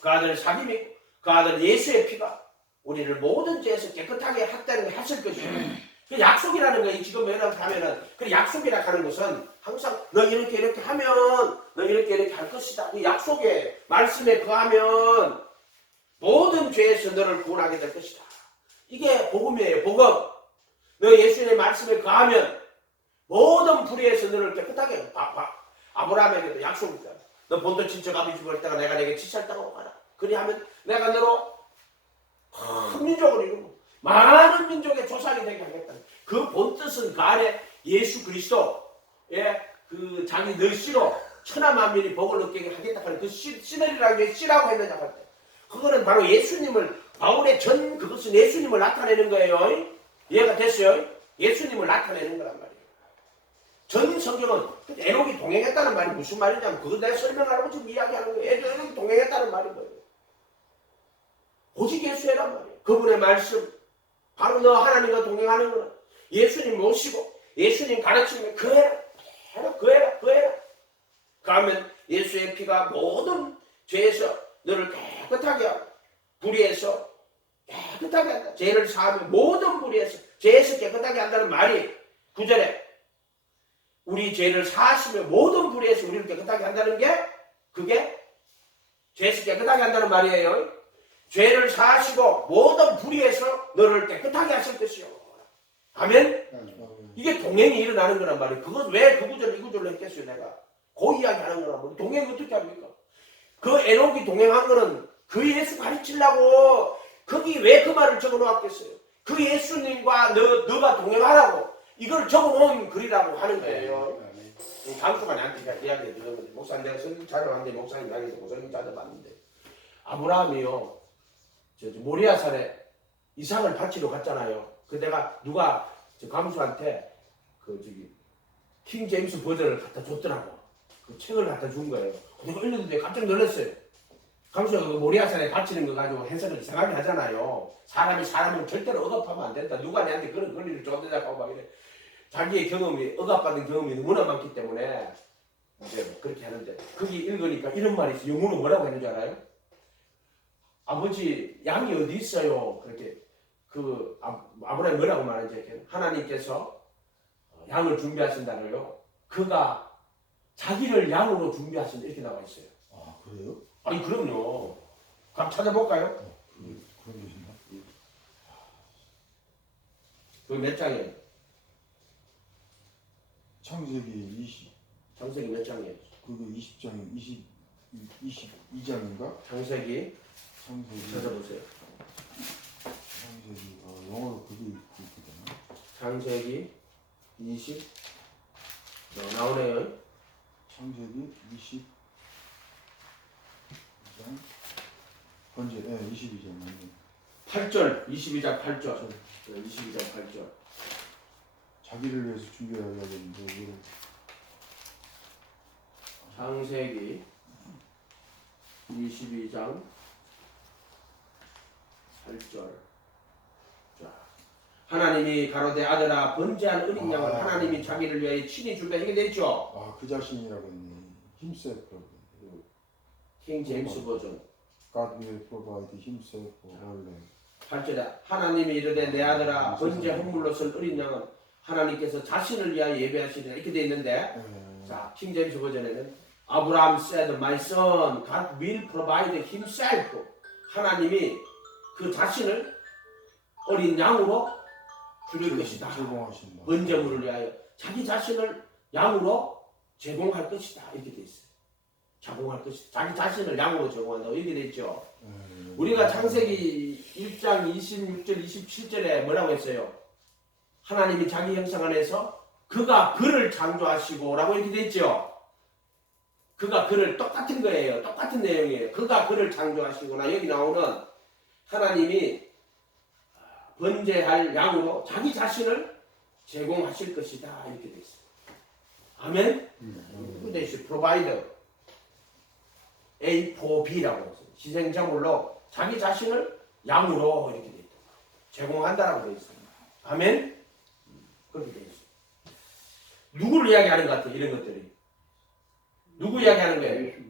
그 아들 사귐이고 그 아들 예수의 피가 우리를 모든 죄에서 깨끗하게 했다는 하실 것이에요. 그 약속이라는 거예요. 지금 이렇게 하면은, 그 약속이라 하는 것은 항상 너 이렇게 하면 너 이렇게 할 것이다. 그 약속에 말씀에 거하면 모든 죄에서 너를 구원하게 될 것이다. 이게 복음이에요. 복음. 너 예수님의 말씀에 거하면 모든 불의에서 너를 깨끗하게 아브라함에게도 약속이다. 너 본토 친척 아버지 죽을 때가 내가 내게 지시했다고 가라. 그리하면 내가 너로 큰 민족을 이루고 많은 민족의 조상이 되게 하겠다. 그 본뜻은 그 안에 예수 그리스도의 그 자기 너 씨로 천하 만민이 복을 얻게 하겠다 하는 그 씨들이라는 게 씨라고 했느냐 할 때, 그거는 바로 예수님을, 바울의 전 그것은 예수님을 나타내는 거예요. 이해가 됐어요? 예수님을 나타내는 거란 말이에요. 전 성경은 에녹이 동행했다는 말이 무슨 말이냐면, 그거 내가 설명하라고 지금 이야기하는 거예요. 에녹이 동행했다는 말인 거예요. 오직 예수란 말이에요. 그분의 말씀, 바로 너 하나님과 동행하는 거는 예수님 모시고 예수님 가르치면 그 해라. 그러면 예수의 피가 모든 죄에서 너를 깨끗하게 하고 불의에서 깨끗하게 한다. 죄를 사하면 모든 불의에서 죄에서 깨끗하게 한다는 말이 9절에 우리 죄를 사하시며 모든 불의에서 우리를 깨끗하게 한다는 게, 그게 죄에서 깨끗하게 한다는 말이에요. 죄를 사하시고 모든 불의에서 너를 깨끗하게 하실 것이요. 아멘? 이게 동행이 일어나는 거란 말이에요. 그것 왜 그 구절 이 구절로 했겠어요 내가. 그 이야기 하는 거란 말이에요. 동행이 어떻게 합니까? 그 에녹이 동행한 거는 그 예수 가르치려고 거기 왜 그 말을 적어놓았겠어요? 그 예수님과 너가 동행하라고 이걸 적어놓은 글이라고 하는 거예요. 강수가 나한테 이야기해 주는 건데, 목사님 내가 성경 찾아봤는데, 목사님 나에서 목사님 찾아봤는데 아브라함이요 저 모리아산에 이삭을 바치러 갔잖아요. 그 내가 누가 저 감수한테 그 저기 킹 제임스 버전을 갖다 줬더라고. 그 책을 갖다 준 거예요. 내가 읽는데 깜짝 놀랐어요. 감수가 그 모리아산에 바치는 거 가지고 해석을 이상하게 하잖아요. 사람이 사람을 절대로 억압하면 안 된다. 누가 내한테 그런 권리를 줬느냐고 막 이래. 자기의 경험이, 억압받은 경험이 너무나 많기 때문에 이제 뭐 그렇게 하는데, 거기 읽으니까 이런 말이 있어요. 영문은 뭐라고 했는 줄 알아요? 아버지 양이 어디 있어요? 그렇게 그 아브라함이 뭐라고 말하는지 하나님께서 양을 준비하신다고요. 그가 자기를 양으로 준비하신다 이렇게 나와 있어요. 아 그래요? 아니 그럼요. 그럼 찾아볼까요? 그런 것인가? 그게 몇 장이에요? 창세기 20 창세기 몇 장이에요? 그거 20장 22장인가? 창세기 창세기 찾아보세요. 창세기 영어로 그게 있거든요. 창세기 20 나오네요. 창세기 22장 번째 22장 맞네. 8절 22장 8절 22장 8절 자기를 위해서 준비해야 되는데 이거를 창세기 22장 8절. 자, 하나님이 가로되 아들아 번제한 어린 양을 하나님이 자기를 위하여 친히 준비하게 됐죠. 그 자신이라고 했네. himself라고 했네. 킹 제임스 버전. God will provide himself for all men. 8절에 하나님이 이르되 내 아들아 번제 헌물로 쓸 어린 양은 하나님께서 자신을 위하여 예배하시리라 이렇게 돼 있는데, 자, 킹 제임스 버전에는 아브라함 said, my son, God will provide himself. 하나님이 그 자신을 어린 양으로 줄일 것이다. 제공하신다. 번제물을 위하여 자기 자신을 양으로 제공할 것이다. 이렇게 돼 있어요. 제공할 것이다. 자기 자신을 양으로 제공한다고 이렇게 돼 있죠. 우리가 창세기 1장 26절 27절에 뭐라고 했어요? 하나님이 자기 형상 안에서 그가 그를 창조하시고 라고 이렇게 돼 있죠. 그가 그를 똑같은 거예요. 똑같은 내용이에요. 그가 그를 창조하시고나 여기 나오는 하나님이 번제할 양으로 자기 자신을 제공하실 것이다 이렇게 돼 있어요. 아멘. 이렇게 돼 있어요. Provider A for B라고 했어요. 희생제물로 자기 자신을 양으로 이렇게 돼 있다. 제공한다라고 돼 있어요. 아멘. 그렇게 돼 있어요. 누구를 이야기하는 것 같아요? 이런 것들이 누구 이야기하는 거예요?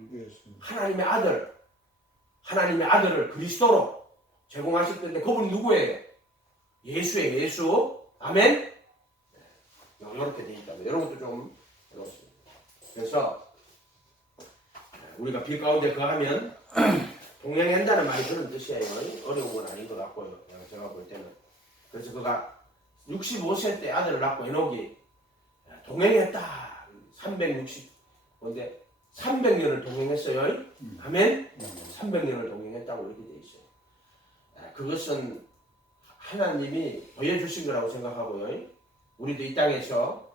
하나님의 아들, 하나님의 아들을 그리스도로 제공하실 건데 그분이 누구예요? 예수예요. 예수. 아멘. 이렇게 돼 있다. 이런 것도 좀 해놓습니다. 그래서 우리가 길 가운데 거하면 동행한다는 말이 그런 뜻이에요. 어려운 건 아닌 것 같고요. 제가 볼 때는. 그래서 그가 65세 때 아들을 낳고 에녹이 동행했다. 360. 근데 300년을 동행했어요. 아멘. 300년을 동행했다고 이렇게 돼 있어요. 그것은 하나님이 보여주신 거라고 생각하고요. 우리도 이 땅에서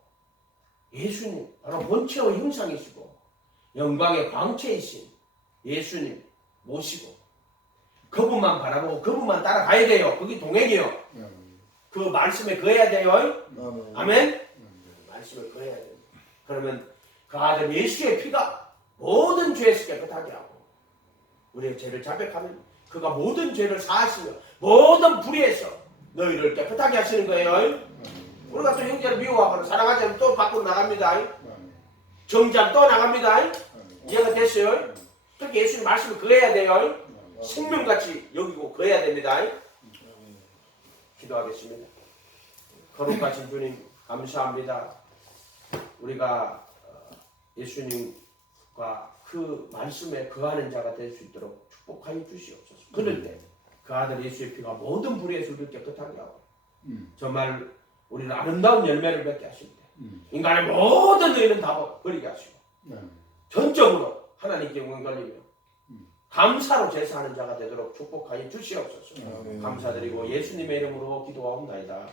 예수님 바로 본체의 형상이시고 영광의 광채이신 예수님 모시고 그분만 바라보고 그분만 따라가야 돼요. 그게 동행이요. 그 말씀에 거해야 돼요. 아멘. 말씀에 거해야 돼요. 그러면 그 아들 예수의 피가 모든 죄에서 깨끗하게 하고 우리의 죄를 자백하면 그가 모든 죄를 사하시며 모든 불의에서 너희를 깨끗하게 하시는 거예요. 우리가 또 형제를 미워하거나 사랑하지 않으면 또 밖으로 나갑니다. 정죄하면 또 나갑니다. 이해가 됐어요? 그렇게 예수님 말씀을 거해야 돼요. 생명같이 여기고 거해야 됩니다. 기도하겠습니다. 거룩하신 주님 감사합니다. 우리가 예수님과 그 말씀에 거하는 자가 될 수 있도록 축복하여 주시옵소서. 그럴 때 그 아들 예수의 피가 모든 불의에서 우리를 깨끗하게 하고 정말 우리는 아름다운 열매를 맺게 하십니다. 인간의 모든 의는 다 버리게 하시고 전적으로 하나님께 영광 돌리며 감사로 제사하는 자가 되도록 축복하여 주시옵소서. 감사드리고 예수님의 이름으로 기도하옵나이다.